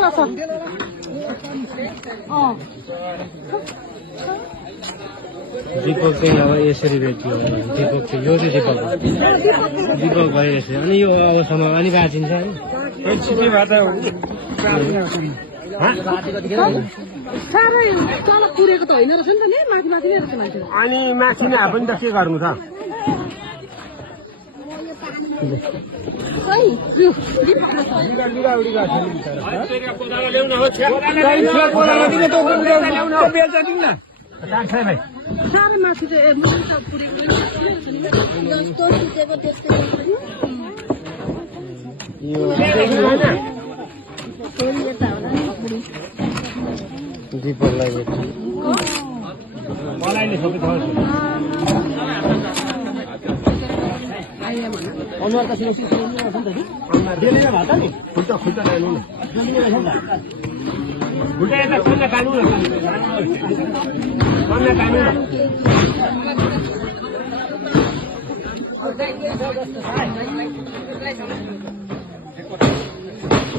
रहेछ दीपक चाहिँ अब यसरी बेच्यो दीपक चाहिँ यो चाहिँ दीपक भइरहेछ अनि यो अबसम्म अनि बाँचिन्छ साह्रै तल पुरेको त होइन रहेछ नि त नि माथि माथि नै रहेछ मान्छे अनि माथि नै पनि त के गर्नु त साह्रै माथि चाहिँ दीपकलाई बेच्यो मलाई नि सबै थाहा छ अनुहार त सुरक्षित डेलिभरी भएको नि खुल्टा खुल्टा लानु न खुल्टा यता कन्या तानु न कन्या तानु न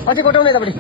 अझै कटाउने यतापट्टि